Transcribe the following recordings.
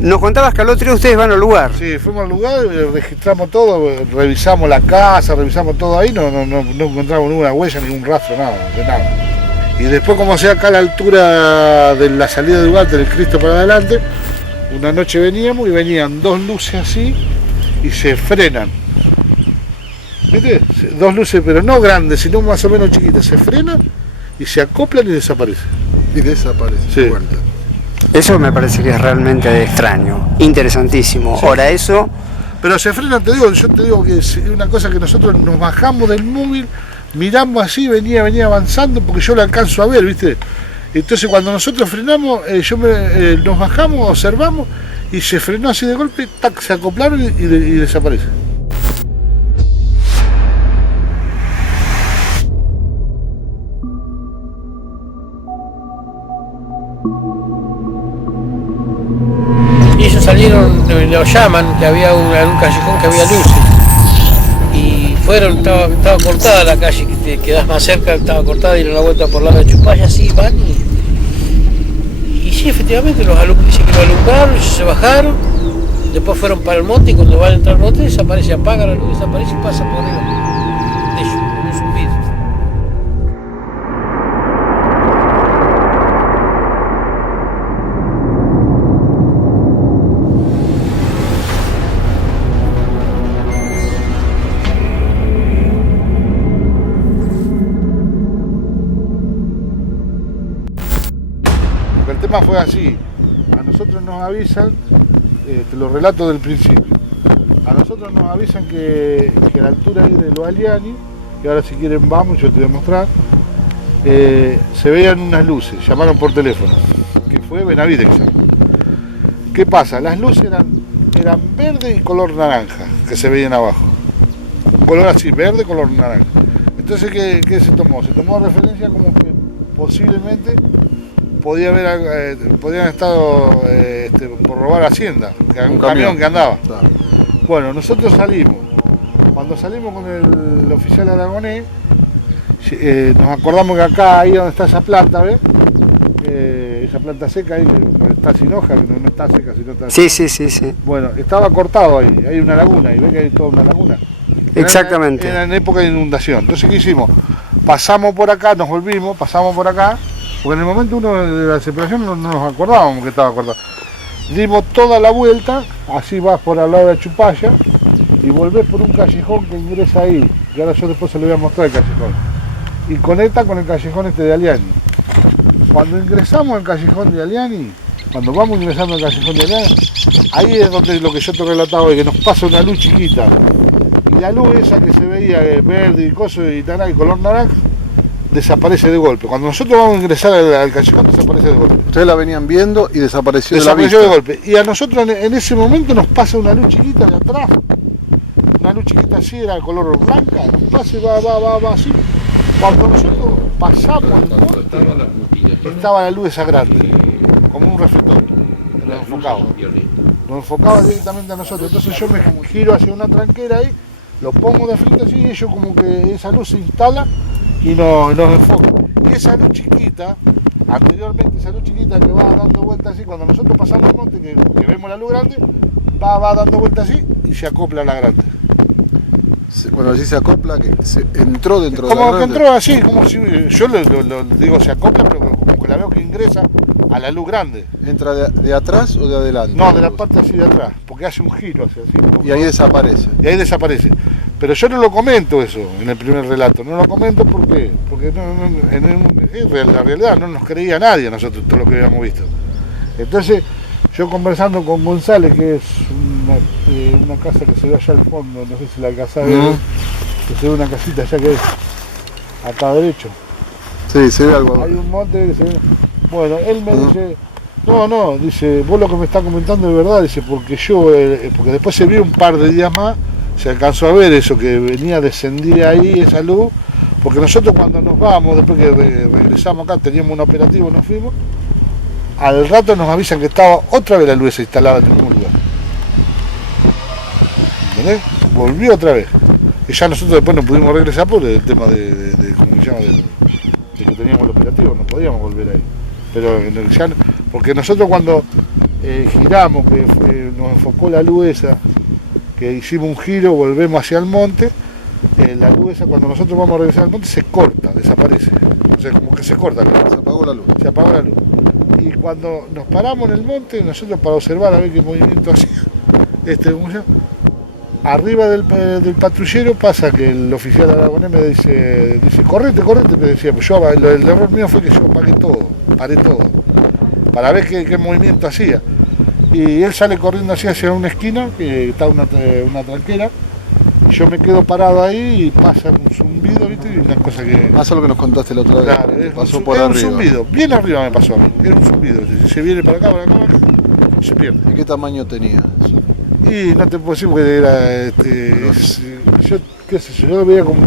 nos contabas que al otro día ustedes van al lugar. Sí, fuimos al lugar, registramos todo, revisamos la casa, revisamos todo ahí, no encontramos ninguna huella, ningún rastro, nada, de nada. Y después, como sea acá a la altura de la salida de Ugarte, del Cristo para adelante, una noche veníamos y venían dos luces así y se frenan. ¿Viste? Dos luces, pero no grandes, sino más o menos chiquitas, se frenan y se acoplan y desaparecen. Y desaparece, sí. De vuelta. Eso me parece que es realmente extraño, interesantísimo. Sí. Ahora eso... Pero se frenan, yo te digo que es una cosa que nosotros nos bajamos del móvil, miramos así, venía avanzando, porque yo lo alcanzo a ver, ¿viste? Entonces cuando nosotros frenamos, nos bajamos, observamos, y se frenó así de golpe, tac, se acoplaron y desaparece. Y ellos salieron, lo llaman, que había en un callejón que había luces. Y fueron, estaba cortada la calle, que te quedás más cerca, estaba cortada, dieron la vuelta por el lado de Chupaya, así van y sí, efectivamente, dicen que lo alumbraron, ellos se bajaron, después fueron para el monte y cuando van a entrar al monte desaparece, apaga la luz, desaparece y pasa por arriba de ellos, con un zumbido. El tema fue así, a nosotros nos avisan, te lo relato del principio, a nosotros nos avisan que a la altura ahí de Los Aliani, y ahora si quieren vamos, yo te voy a mostrar, se veían unas luces, llamaron por teléfono, que fue Benavidex. ¿Qué pasa? Las luces eran verde y color naranja, que se veían abajo, un color así, verde, color naranja. Entonces, ¿qué se tomó? Se tomó referencia como que posiblemente podían haber estado por robar Hacienda, que era un camión que andaba. Claro. Bueno, nosotros salimos. Cuando salimos con el oficial aragonés, nos acordamos que acá, ahí donde está esa planta, ¿ves? Esa planta seca ahí, está sin hoja, que no está seca, sino está... Sí. Bueno, estaba cortado ahí, hay una laguna, y ves que hay toda una laguna. Exactamente. Era en época de inundación. Entonces, ¿qué hicimos? Pasamos por acá, nos volvimos, pasamos por acá, porque en el momento uno de la separación no nos acordábamos que estaba cortado. Dimos toda la vuelta, así vas por al lado de Chupaya y volvés por un callejón que ingresa ahí, que ahora yo después se lo voy a mostrar el callejón, y conecta con el callejón de Aliani. Cuando ingresamos al callejón de Aliani, cuando vamos ingresando al callejón de Aliani, ahí es donde lo que yo te relataba hoy, que nos pasa una luz chiquita, y la luz esa que se veía verde y coso y color naranja, desaparece de golpe. Cuando nosotros vamos a ingresar al callejón, desaparece de golpe. Ustedes la venían viendo y desapareció de la Desapareció vista. de golpe. Y a nosotros en ese momento nos pasa una luz chiquita de atrás. Una luz chiquita así, era de color blanca. Nos pasa y va así. Cuando nosotros pasamos el monte, estaba la luz esa grande, como un reflector. Nos enfocaba directamente a nosotros. Entonces yo me giro hacia una tranquera ahí, lo pongo de frente así y ellos como que esa luz se instala y nos enfoca. Y esa luz chiquita, anteriormente esa luz chiquita que va dando vueltas así, cuando nosotros pasamos el monte, que vemos la luz grande, va dando vueltas así y se acopla a la grande. Cuando así se acopla, que se entró dentro de la Como que grande. entró así, como si, yo lo digo se acopla, pero como que la veo que ingresa a la luz grande. ¿Entra de atrás o de adelante? No, de la parte así de atrás, porque hace un giro hacia así. Y ahí desaparece. Y ahí desaparece. Pero yo no lo comento eso en el primer relato, no lo comento porque en la realidad no nos creía nadie a nosotros todo lo que habíamos visto. Entonces, yo conversando con González, que es una casa que se ve allá al fondo, no sé si la alcanzás a ver, que se ve una casita allá que es acá derecho. Sí, se ve algo. Hay un monte que se ve. Bueno, él me dice, no, dice, vos lo que me estás comentando es verdad, dice, porque porque después se vio un par de días más, se alcanzó a ver eso, que descendía ahí esa luz, porque nosotros cuando nos vamos, después que regresamos acá, teníamos un operativo, nos fuimos, al rato nos avisan que estaba otra vez la luz instalada en el mismo lugar. ¿Entendés? Volvió otra vez. Y ya nosotros después no pudimos regresar por el tema de ¿cómo se llama? De que teníamos el operativo, no podíamos volver ahí. Pero ya, porque nosotros cuando giramos, nos enfocó la luz esa, que hicimos un giro, volvemos hacia el monte, la luz esa cuando nosotros vamos a regresar al monte se corta, desaparece, o sea, como que se corta la luz. Se apagó la luz. Se apagó la luz. Y cuando nos paramos en el monte, nosotros para observar a ver qué movimiento hacía, ¿cómo se llama? Arriba del patrullero pasa que el oficial aragonés me dice, correte, me decía, pues el error mío fue que yo paré todo, para ver qué movimiento hacía. Y él sale corriendo así hacia una esquina, que está una tranquera, y yo me quedo parado ahí y pasa un zumbido, ¿viste? Y una cosa que... Eso es lo que nos contaste la otra vez. Claro, pasó por era un arriba. zumbido, bien arriba me pasó a mí, era un zumbido, se viene para acá, se pierde. ¿Y qué tamaño tenía eso? Y no te puedo decir porque era, yo qué sé yo lo veía como,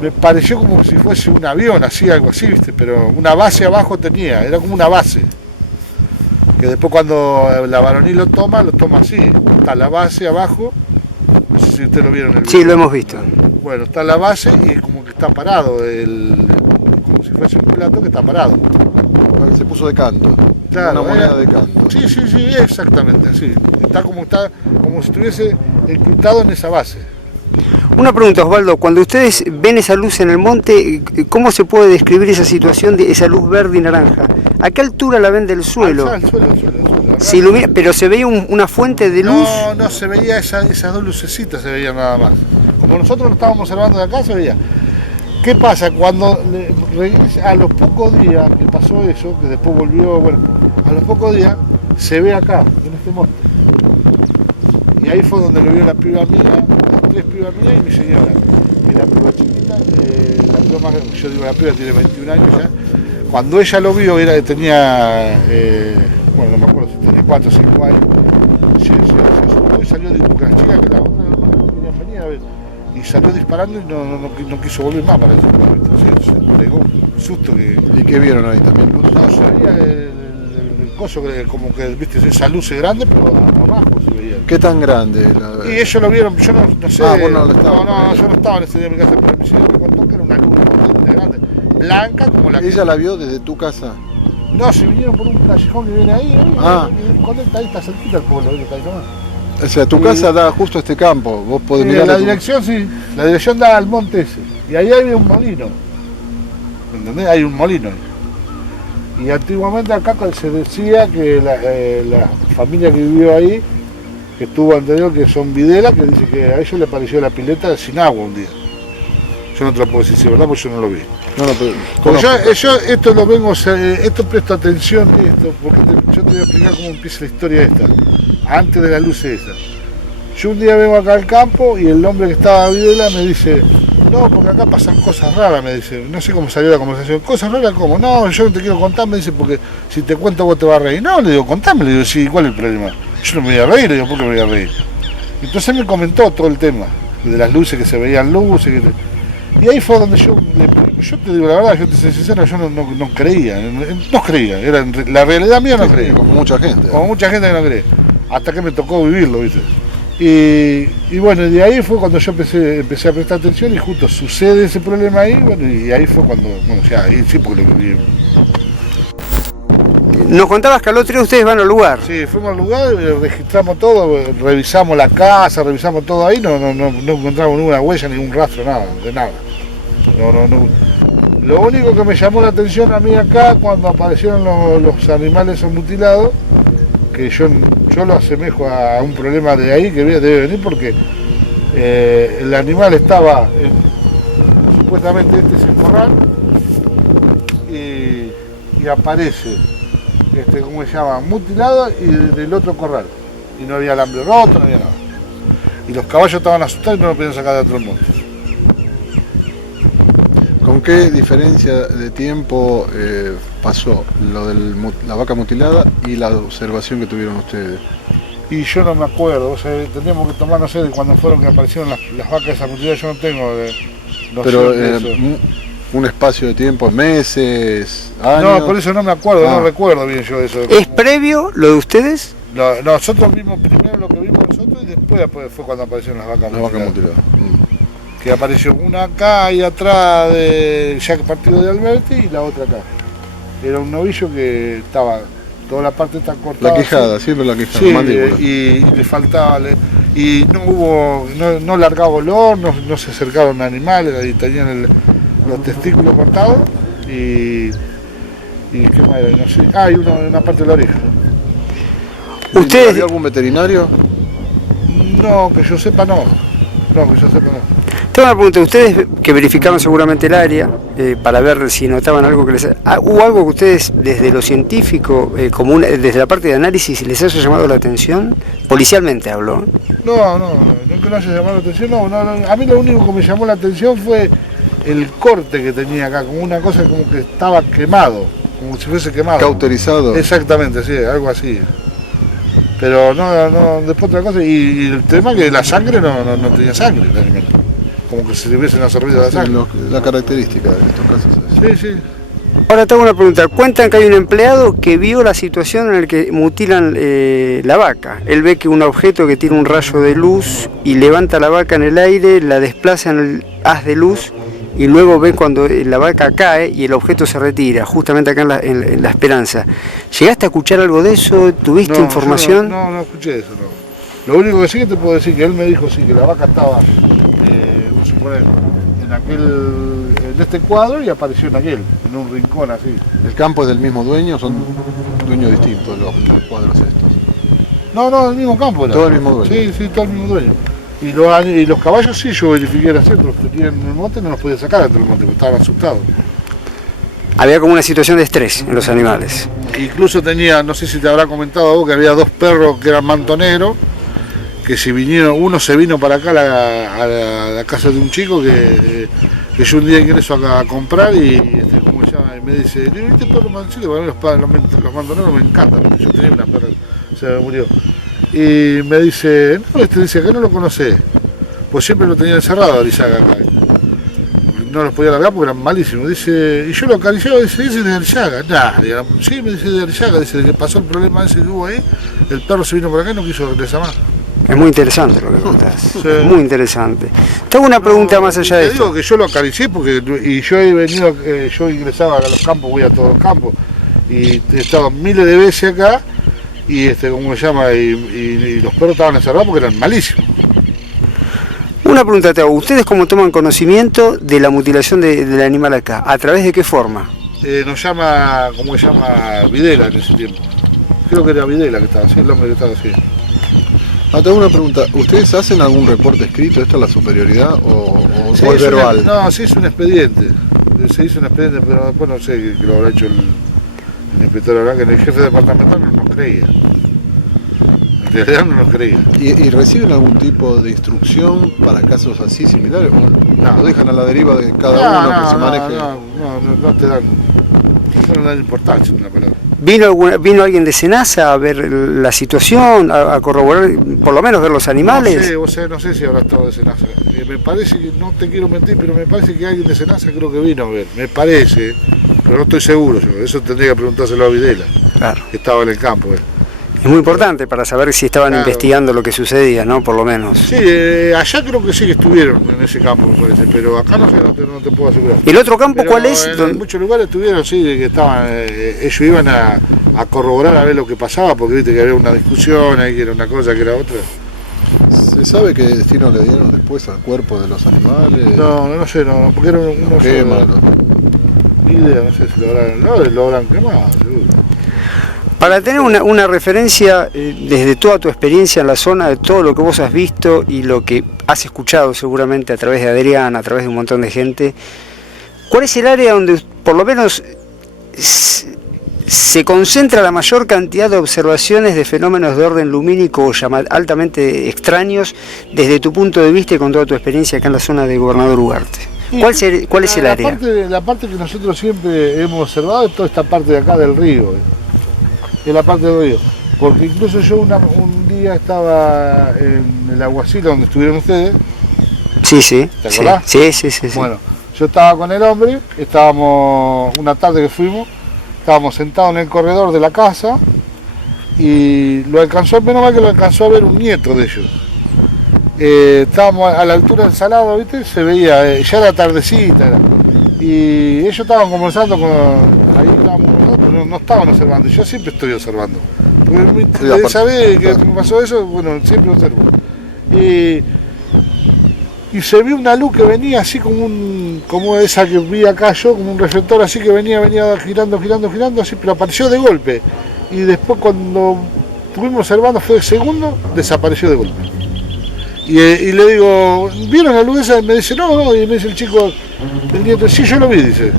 me pareció como si fuese un avión, así, algo así, ¿viste? Pero una base abajo tenía, era como una base. Que después cuando la Baroní lo toma así, está la base abajo, no sé si ustedes lo vieron en el video. Sí, lo hemos visto. Bueno, está la base y es como que está parado, como si fuese un plato que está parado. Se puso de canto. Claro, una moneda de canto. Sí, exactamente, sí. Está como si estuviese encriptado en esa base. Una pregunta, Osvaldo, cuando ustedes ven esa luz en el monte, ¿cómo se puede describir esa situación de esa luz verde y naranja? ¿A qué altura la ven del suelo? Al suelo. Se ilumina, pero se veía una fuente de luz. No se veía esas dos lucecitas, se veía nada más. Como nosotros lo estábamos observando de acá, se veía. ¿Qué pasa? Cuando a los pocos días que pasó eso, que después volvió, bueno, a los pocos días se ve acá, en este monte. Y ahí fue donde lo vio la piba mía, las 3 pibas mías y mi señora. Y la piba chiquita, la piba más grande, yo digo la piba tiene 21 años ya. Cuando ella lo vio, tenía, bueno, no me acuerdo si tenía 4 o 5 años, se asustó y salió de porque las chicas que la otra no querían venir a ver. Y salió disparando y no quiso volver más para eso. Entonces se pegó un susto que... ¿Y qué vieron ahí también luz? No, se veía el coso, como que, viste, esa luz grande, pero abajo se veía. ¿Qué tan grande? Y ellos lo vieron, yo no sé... vos no lo estabas. No, yo no estaba en ese día en mi casa, pero mi señor me contó que era una luz bastante grande, blanca como la que... ¿Ella la vio desde tu casa? No, se vinieron por un callejón que viene ahí, ahí está cerquita el pueblo, ahí está ahí nomás. O sea, tu casa da justo a este campo, vos podés mirar la dirección sí, la dirección da al monte ese. Y ahí había un molino. ¿Entendés? Hay un molino. Y antiguamente acá se decía que la familia que vivió ahí, que estuvo anterior, que son Videla, que dice que a ellos le pareció la pileta sin agua un día. Yo no te lo puedo decir si es verdad, porque yo no lo vi. Porque yo esto lo vengo, esto presto atención de esto, porque yo te voy a explicar cómo empieza la historia esta. Antes de la luz esa. Yo un día vengo acá al campo y el hombre que estaba a Videla me dice, no, porque acá pasan cosas raras, me dice, no sé cómo salió la conversación, cosas raras como, no, yo no te quiero contar, me dice, porque si te cuento vos te vas a reír. No, le digo, contame, le digo, sí, ¿cuál es el problema? Yo no me voy a reír, le digo, ¿por qué me voy a reír? Entonces él me comentó todo el tema, de las luces, que se veían luces, y ahí fue donde yo te digo la verdad, yo te soy sincero, yo no creía, la realidad mía no creía. Como mucha gente. Como mucha gente que no cree. Hasta que me tocó vivirlo, ¿viste? Y bueno, de ahí fue cuando yo empecé a prestar atención y justo sucede ese problema ahí, bueno, y ahí fue cuando, bueno, ya, ahí sí porque lo viví. Nos contabas que al otro día ustedes van al lugar. Sí, fuimos al lugar, registramos todo, revisamos la casa, revisamos todo ahí, no encontramos ninguna huella, ningún rastro, nada, de nada. No. Lo único que me llamó la atención a mí acá, cuando aparecieron los animales mutilados, que yo lo asemejo a un problema de ahí que debe venir porque el animal estaba supuestamente este es el corral y aparece ¿cómo se llama? Mutilado y del otro corral y no había alambre roto, no había nada y los caballos estaban asustados y no lo podían sacar de dentro del monte. ¿Con qué diferencia de tiempo pasó lo de la vaca mutilada y la observación que tuvieron ustedes? Y yo no me acuerdo, o sea, tendríamos que tomar, no sé, de cuando fueron que aparecieron las vacas esas mutiladas, yo no tengo noción. Pero de eso. Un espacio de tiempo, meses, años. No, por eso no me acuerdo, no recuerdo bien yo eso. ¿Es previo lo de ustedes? Nosotros vimos primero lo que vimos nosotros y después fue cuando aparecieron las vacas mutiladas. Que apareció una acá y atrás de ya partido de Alberti y la otra acá. Era un novillo que estaba toda la parte está cortada. La quijada, siempre la quijada, Sí, mandíbula. y le faltaba, y no largaba olor, no se acercaron animales, ahí tenían los testículos cortados y qué más era, no sé, y una parte de la oreja. Ustedes, ¿Había algún veterinario? No, que yo sepa no. No, que yo sepa no. tengo una pregunta. Ustedes que verificaron seguramente el área para ver si notaban algo que les... ¿Hubo algo que ustedes desde lo científico, desde la parte de análisis, les haya llamado la atención? Policialmente hablo. No que no haya llamado la atención, no. A mí lo único que me llamó la atención fue el corte que tenía acá, como una cosa como que estaba quemado, como si fuese quemado. Cauterizado. Exactamente, sí, algo así. Pero no, después otra cosa, y el tema que la sangre no tenía sangre, el alimento. Como que se le hubiesen absorbido la sangre. La característica de estos casos es. Sí. Ahora tengo una pregunta. Cuentan que hay un empleado que vio la situación en la que mutilan la vaca. Él ve que un objeto que tiene un rayo de luz y levanta la vaca en el aire, la desplaza en el haz de luz y luego ve cuando la vaca cae y el objeto se retira, justamente acá en la Esperanza. ¿Llegaste a escuchar algo de eso? ¿Tuviste información? No escuché eso, no. Lo único que sí que te puedo decir que él me dijo sí, que la vaca estaba, vamos a suponer, en este cuadro y apareció en aquel, en un rincón así. ¿El campo es del mismo dueño? ¿Son dueños distintos los cuadros estos? No, el mismo campo era. ¿Todo el mismo dueño? Sí, todo el mismo dueño. Y los caballos sí, yo verifiqué era cierto, los que tenían en el monte no los podía sacar dentro del monte, porque estaban asustados. Había como una situación de estrés en los animales. Incluso tenía, no sé si te habrá comentado vos, que había 2 perros que eran manto negro, que uno se vino para acá a la casa de un chico que yo un día ingreso acá a comprar y como se llama, y me dice, ¿este perro mancito? Bueno, los manto negros me encantan, porque yo tenía una perra, se me murió. Y me dice, dice que no lo conocés, pues siempre lo tenía encerrado a Arizaga acá. No los podía largar porque eran malísimos. Dice, y yo lo acariciaba, dice de Arizaga. Sí, me dice de Arizaga, dice que pasó el problema ese que hubo ahí, el perro se vino por acá y no quiso regresar más. Es muy interesante lo que contás. Sí. Muy interesante. Tengo una pregunta más allá de Te digo esto. que yo lo acaricié porque yo he venido, yo ingresaba a los campos, voy a todos los campos y he estado miles de veces acá y ¿cómo se llama? Y los perros estaban encerrados porque eran malísimos. Una pregunta te hago. ¿Ustedes cómo toman conocimiento de la mutilación del animal acá? ¿A través de qué forma? Nos llama, ¿cómo se llama? Videla en ese tiempo. Creo que era Videla que estaba así, el hombre que estaba así. Te hago una pregunta. ¿Ustedes hacen algún reporte escrito? ¿Esto es la superioridad o Sí, es verbal? No, sí es un expediente. Se hizo un expediente, pero después no sé que lo habrá hecho el inspector Arán, que el jefe departamental no nos creía. En realidad no nos creía. ¿Y reciben algún tipo de instrucción para casos así similares? ¿O lo dejan a la deriva de cada uno que se maneje? No te dan, no dan importancia en una palabra. ¿Vino alguien de Senasa a ver la situación, a corroborar, por lo menos ver los animales? No sé si habrá estado de Senasa. Me parece que, no te quiero mentir, pero me parece que alguien de Senasa creo que vino a ver. Me parece, pero no estoy seguro yo. Eso tendría que preguntárselo a Videla, Claro. que estaba en el campo. Es muy importante para saber si estaban investigando lo que sucedía, ¿no? Por lo menos. Sí, allá creo que sí que estuvieron en ese campo, me parece, pero acá no sé, no te puedo asegurar. ¿El otro campo Pero cuál es? En muchos lugares estuvieron, sí, de que estaban, ellos iban a corroborar a ver lo que pasaba, porque viste que había una discusión ahí, que era una cosa, que era otra. ¿Se sabe qué destino le dieron después al cuerpo de los animales? No sé, porque era uno Quema, solo. Ni idea, no sé si lo habrán quemado, seguro. Para tener una referencia desde toda tu experiencia en la zona, de todo lo que vos has visto y lo que has escuchado seguramente a través de Adrián, a través de un montón de gente, ¿cuál es el área donde por lo menos se concentra la mayor cantidad de observaciones de fenómenos de orden lumínico o altamente extraños desde tu punto de vista y con toda tu experiencia acá en la zona de Gobernador Ugarte? ¿Cuál es el área? La parte que nosotros siempre hemos observado es toda esta parte de acá del río. Es la parte del río. Porque incluso yo un día estaba en el Aguacilo donde estuvieron ustedes. Sí. ¿Te acordás? Sí. Bueno, yo estaba con el hombre, estábamos una tarde que fuimos, estábamos sentados en el corredor de la casa y menos mal que lo alcanzó a ver un nieto de ellos. Estábamos a la altura del Salado, ¿viste? Se veía, ya era tardecita. Y ellos estaban conversando ahí estábamos pero no estaban observando. Yo siempre estoy observando. Porque aparte, ¿sabés que claro. me pasó eso? Bueno, siempre observo. Y se vio una luz que venía así como esa que vi acá yo, como un reflector así que venía girando, así, pero apareció de golpe. Y después cuando estuvimos observando fue de segundo, desapareció de golpe. Y le digo, ¿vieron la luz esa? Y me dice, no, y me dice el chico, el nieto, sí, yo lo vi, dice.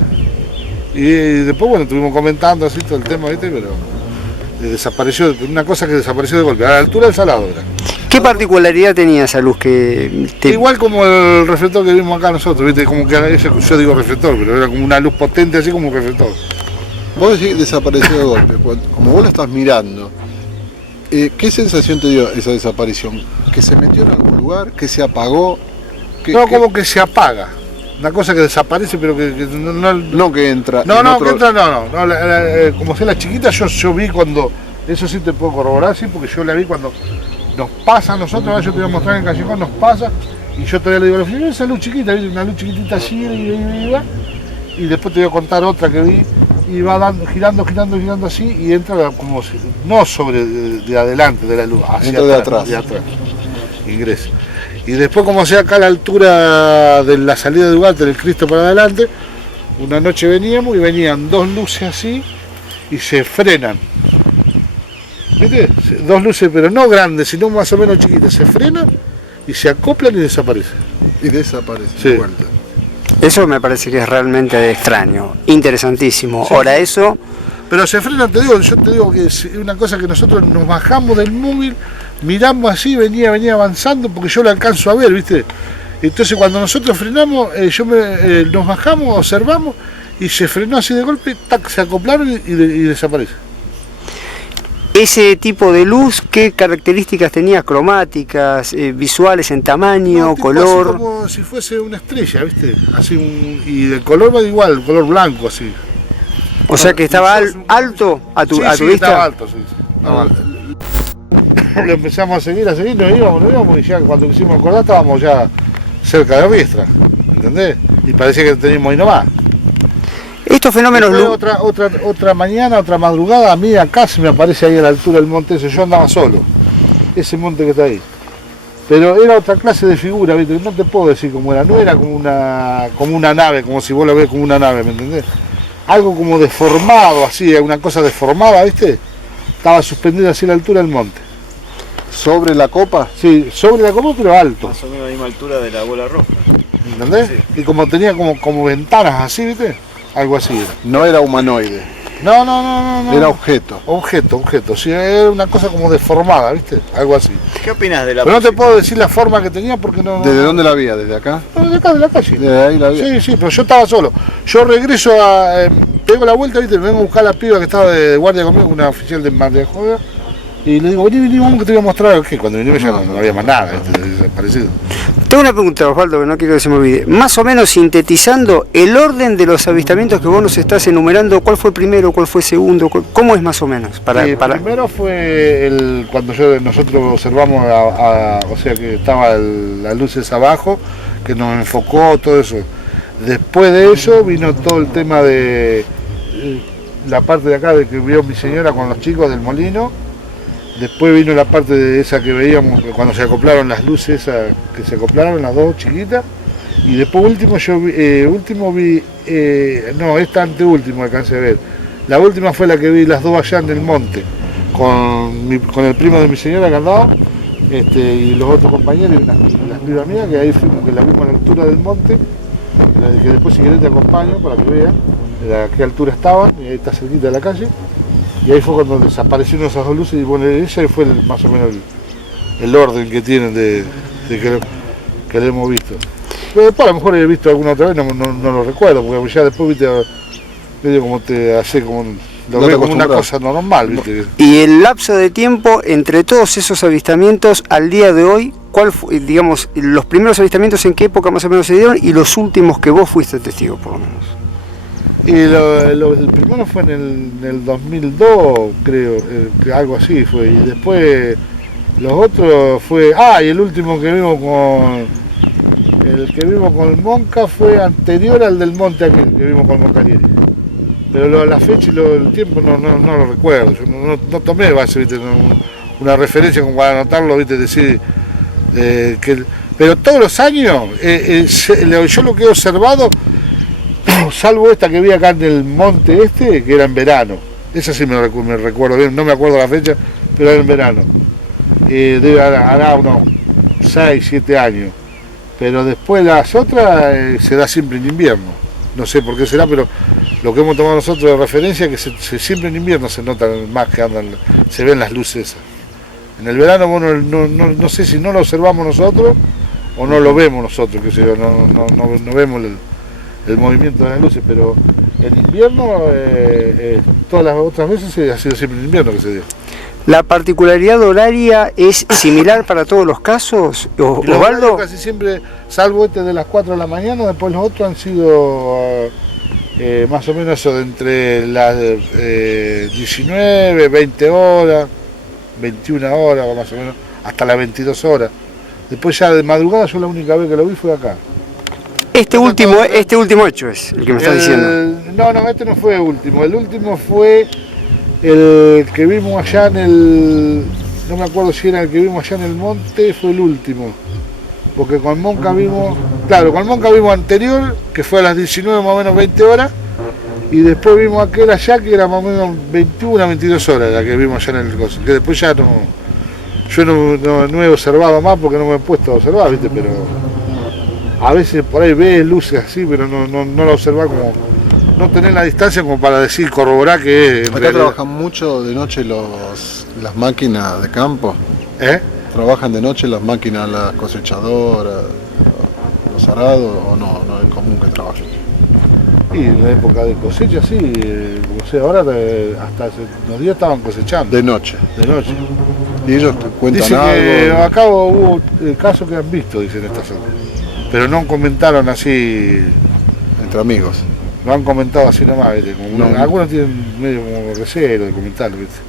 Y después, bueno, estuvimos comentando así todo el tema, ¿viste? Pero desapareció, una cosa que desapareció de golpe, a la altura del Salado era. ¿Qué particularidad tenía esa luz que Igual como el reflector que vimos acá nosotros, ¿viste? Como que yo digo reflector, pero era como una luz potente así como un reflector. Vos decís que desapareció de golpe. Como vos la estás mirando, ¿qué sensación te dio esa desaparición? ¿Que se metió en algún lugar? ¿Que se apagó? No, como que se apaga. Una cosa que desaparece, pero que no... No que entra. No, en no, otro- que entra, no. Como sea la chiquita, yo vi cuando... Eso sí te puedo corroborar, sí, porque yo la vi cuando nos pasa a nosotros, ahora yo te voy a mostrar en el callejón, nos pasa, y yo todavía le digo, esa luz chiquita, ¿viste? Una luz chiquitita así, y después te voy a contar otra que vi, y va girando así, y entra como si, no sobre de adelante de la luz, hacia Entra de atrás, atrás. de atrás, ingresa. Y después, como sea acá a la altura de la salida de Ugarte, del Cristo para adelante, una noche veníamos y venían dos luces así y se frenan. ¿Viste? Dos luces, pero no grandes, sino más o menos chiquitas. Se frenan y se acoplan y desaparecen. Y desaparece Sí. de vuelta. Eso me parece que es realmente extraño, interesantísimo. Sí. Ahora eso, Pero se frenan, yo te digo que es una cosa que nosotros nos bajamos del móvil, miramos así, venía avanzando, porque yo lo alcanzo a ver, ¿viste? Entonces cuando nosotros frenamos, nos bajamos, observamos, y se frenó así de golpe, tac, se acoplaron y desaparece. ese tipo de luz, ¿qué características tenía? Cromáticas, visuales en tamaño, No, tipo color. así como si fuese una estrella, ¿viste? Así y el color va igual, el color blanco así. O sea que estaba alto a tu Sí, vista. estaba alto, sí. Estaba alto. Lo empezamos a seguir, nos íbamos, y ya cuando quisimos acordar estábamos ya cerca de Riestra, ¿entendés? Y parecía que teníamos ahí nomás. Estos fenómenos Después, otra mañana, otra madrugada, a mí acá se me aparece ahí a la altura del monte ese, yo andaba solo, ese monte que está ahí. Pero era otra clase de figura, ¿viste? No te puedo decir cómo era, no era como una nave, como si vos lo ves como una nave, ¿me entendés? Algo como deformado, así, una cosa deformada, ¿viste? Estaba suspendida así a la altura del monte. ¿Sobre la copa? Sí, sobre la copa, pero alto, Más o menos a la misma altura de la bola roja. ¿entendés? Sí. Y como tenía como ventanas así, ¿viste? Algo así era. No era humanoide, No. era objeto. Objeto, sí, era una cosa como deformada, ¿viste? Algo así. ¿Qué opinas de la Pero no te posibilidad? puedo decir la forma que tenía porque no... ¿Desde dónde la había? ¿Desde acá? No, de acá, de la calle. Desde ahí la había. Sí, pero yo estaba solo. Yo regreso pego la vuelta, ¿viste? Vengo a buscar a la piba que estaba de guardia conmigo, una oficial de Mar de Joda. Y le digo, vení, vamos que te voy a mostrar. ¿Qué? Cuando vinimos ya no había más nada, ¿viste? Desaparecido. Tengo una pregunta, Osvaldo, que no quiero que se me olvide. Más o menos sintetizando el orden de los avistamientos que vos nos estás enumerando, ¿cuál fue primero, cuál fue segundo? ¿Cómo es más o menos? Primero fue cuando nosotros observamos, o sea que estaba las luces abajo, que nos enfocó todo eso. Después de eso vino todo el tema de la parte de acá de que vio mi señora con los chicos del molino. Después vino la parte de esa que veíamos cuando se acoplaron las luces, esas que se acoplaron, las dos chiquitas. Y después último esta anteúltimo alcancé a ver. La última fue la que vi las dos allá en el monte, con el primo de mi señora que andaba, y los otros compañeros y las pibas mías, que ahí fuimos, que la vimos a la altura del monte, que después si querés te acompaño para que vean a qué altura estaban, y ahí está cerquita de la calle. Y ahí fue cuando desaparecieron esas dos luces y bueno, ese fue más o menos el orden que tienen de que lo hemos visto. Pero después a lo mejor he visto alguna otra vez, no lo recuerdo, porque ya después viste medio como te hace como lo No ves te como una acostumbras. cosa normal, viste. Y el lapso de tiempo entre todos esos avistamientos al día de hoy, ¿cuál fue, digamos, los primeros avistamientos en qué época más o menos se dieron y los últimos que vos fuiste testigo por lo menos? Y el primero fue en el 2002, creo, que algo así fue. Y después los otros fue... y el último que vimos con el Monca fue anterior al del monte aquel que vimos con Moncalieri. Pero la fecha y el tiempo no lo recuerdo. Yo no tomé base, ¿viste? Una referencia como para anotarlo, ¿viste? Decir pero todos los años, yo lo que he observado, salvo esta que vi acá en el monte este, que era en verano. Esa sí me recuerdo bien, no me acuerdo la fecha, pero era en verano. Hará unos 6, 7 años. Pero después las otras se da siempre en invierno. No sé por qué será, pero lo que hemos tomado nosotros de referencia es que siempre en invierno se nota más que se ven las luces esas. En el verano, bueno, no sé si no lo observamos nosotros o no lo vemos nosotros, que sé yo, no vemos el movimiento de las luces, pero en invierno, todas las otras veces ha sido siempre en invierno que se dio. ¿La particularidad horaria es similar para todos los casos, Osvaldo? Casi siempre, salvo este de las 4 de la mañana, después los otros han sido más o menos eso de entre las 19, 20 horas, 21 horas más o menos, hasta las 22 horas. Después ya de madrugada yo la única vez que lo vi fue acá. Este último hecho es el que me estás diciendo. No, este no fue el último. El último fue el que vimos allá en el... No me acuerdo si era el que vimos allá en el monte, fue el último. Porque con Monca vimos... Claro, con Monca vimos anterior, que fue a las 19 más o menos 20 horas. Y después vimos aquel allá que era más o menos 21 a 22 horas, la que vimos allá en el coso. Que después ya no... Yo no he observado más porque no me he puesto a observar, ¿viste? Pero a veces por ahí ves luces así, pero no la observás como... No tener la distancia como para decir, corroborar que es... Acá trabajan mucho de noche las máquinas de campo. ¿Trabajan de noche las máquinas, las cosechadoras, los arados, o no es común que trabajen? Y en la época de cosecha, sí, o sea, ahora hasta hace unos días estaban cosechando. De noche. De noche. Y ellos cuentan Dicen algo. que acá hubo casos que han visto, dicen estas zona. Pero no comentaron así. Entre amigos. Lo han comentado así nomás, ¿viste? No. Algunos tienen medio como recelo de comentarlo, ¿viste?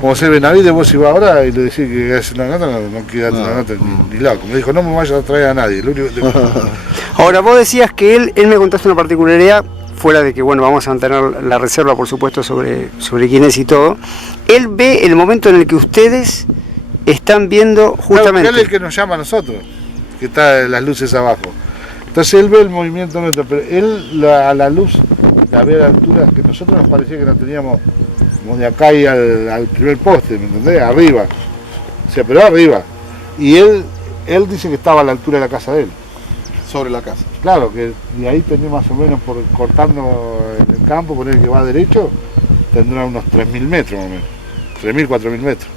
Como se Benavides, vos si vas ahora y le decís que haces una nota, no quieras una nota ni loco. Me dijo, no me vayas a traer a nadie. Lo único que Ahora, vos decías que él me contaste una particularidad, fuera de que, bueno, vamos a mantener la reserva, por supuesto, sobre quién es y todo. Él ve el momento en el que ustedes están viendo justamente... Claro, él es el que nos llama a nosotros, que está las luces abajo. Entonces él ve el movimiento nuestro, pero él a la luz la ve a la altura que nosotros nos parecía que la teníamos como de acá y al primer poste, ¿me entendés? Arriba. O sea, pero arriba. Y él dice que estaba a la altura de la casa de él. Sobre la casa. Claro, que de ahí tenía más o menos, cortando en el campo, poner que va derecho, tendrá unos 3.000 metros más o menos. 3.000, 4.000 metros.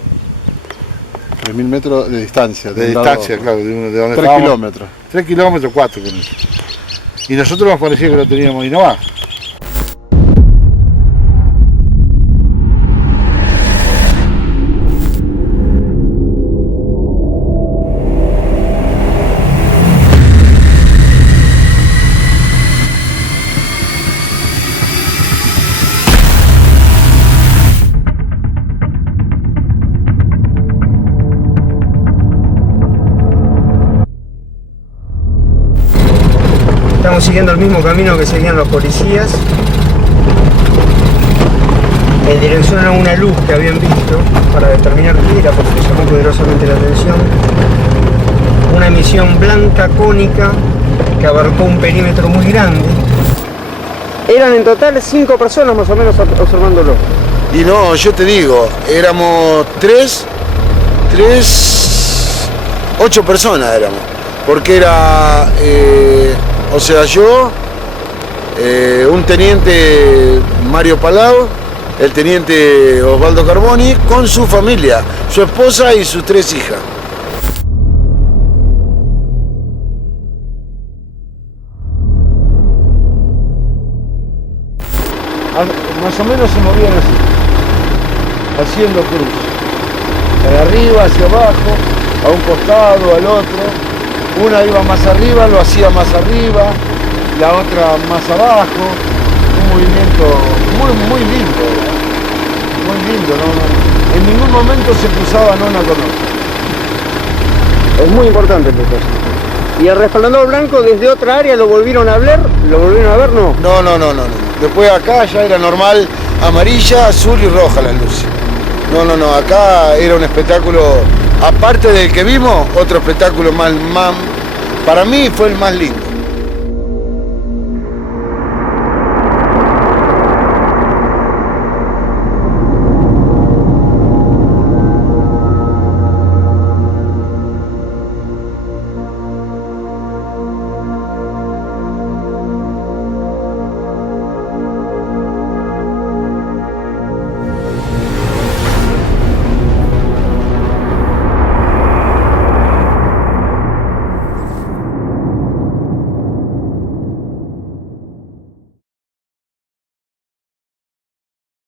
3.000 metros de distancia. De distancia, claro, de donde 3 estábamos. kilómetros. 3 kilómetros, 4 con eso. Y nosotros nos parecía que lo teníamos y no va. Estamos siguiendo el mismo camino que seguían los policías en dirección a una luz que habían visto para determinar qué era, porque llamó poderosamente la atención. Una emisión blanca cónica que abarcó un perímetro muy grande. Eran en total 5 personas más o menos observándolo. Y no, yo te digo, éramos 8 personas éramos, porque era, o sea, yo, un teniente Mario Palau, el teniente Osvaldo Carboni, con su familia, su esposa y sus 3 hijas. Más o menos se movían así, haciendo cruz, de arriba hacia abajo, a un costado, al otro. Una iba más arriba, lo hacía más arriba, la otra más abajo. Un movimiento muy lindo, ¿verdad? Muy lindo, ¿no? En ningún momento se cruzaban una con otra. Es muy importante el proceso. ¿Y el resplandor blanco desde otra área lo volvieron a ver? ¿Lo volvieron a ver? No. No. Después acá ya era normal, amarilla, azul y roja las luces. No, acá era un espectáculo, aparte del que vimos, otro espectáculo más, para mí fue el más lindo.